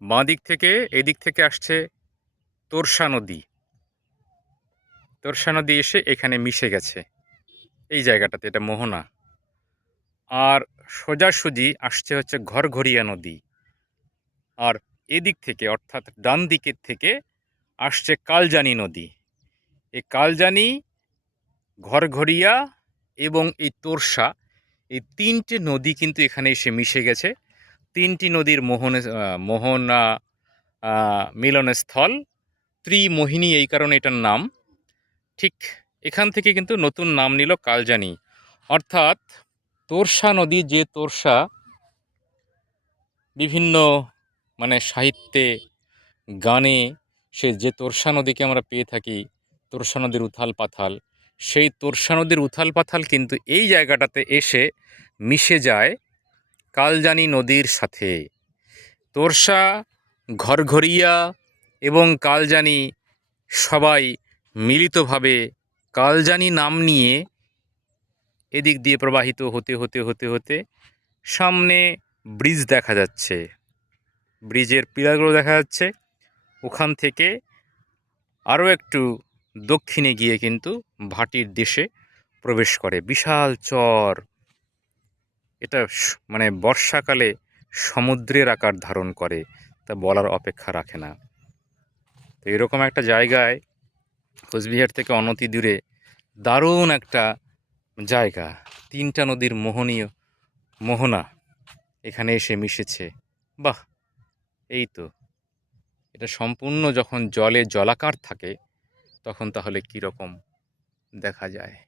বাঁ দিক থেকে এদিক থেকে আসছে তোরসা নদী। তোরসা নদী এসে এখানে মিশে গেছে। এই জায়গাটাতে, এটা মোহনা। আর সোজাসুজি আসছে হচ্ছে ঘরঘরিয়া নদী। আর এদিক থেকে, অর্থাৎ ডান দিকের থেকে আসছে কালজানি নদী। এই কালজানি, ঘরঘরিয়া এবং এই তোরসা, এই তিনটে নদী কিন্তু এখানে এসে মিশে গেছে। তিনটি নদীর মোহনে মোহনা মিলনস্থল, ত্রিমোহিনী এই কারণে এটার নাম। ঠিক এখান থেকে কিন্তু নতুন নাম নিল কালজানি। অর্থাৎ তোরসা নদী যে তোরসা বিভিন্ন মানে সাহিত্যে, গানে সে যে তোরসা নদীকে আমরা পেয়ে থাকি, তোরসা নদীর উথাল পাথাল, সেই তোরসা নদীর উথাল পাথাল কিন্তু এই জায়গাটাতে এসে মিশে যায় কালজানি নদীর সাথে। তোরসা, ঘরঘরিয়া এবং কালজানি সবাই মিলিতভাবে কালজানি নাম নিয়ে এদিক দিয়ে প্রবাহিত হতে হতে হতে হতে সামনে ব্রিজ দেখা যাচ্ছে। ব্রিজের পিলারগুলো দেখা যাচ্ছে। ওখান থেকে আরও একটু দক্ষিণে গিয়ে কিন্তু ভাটির দেশে প্রবেশ করে। বিশাল চর। এটা মানে বর্ষাকালে সমুদ্রের আকার ধারণ করে, তা বলার অপেক্ষা রাখে না। তো এরকম একটা জায়গায় কোচবিহার থেকে অনতি দূরে দারুণ একটা জায়গা, তিনটা নদীর মোহনীয় মোহনা এখানে এসে মিশেছে। বাহ! এই তো। এটা সম্পূর্ণ যখন জলে জলাকার থাকে, তখন তাহলে কীরকম দেখা যায়?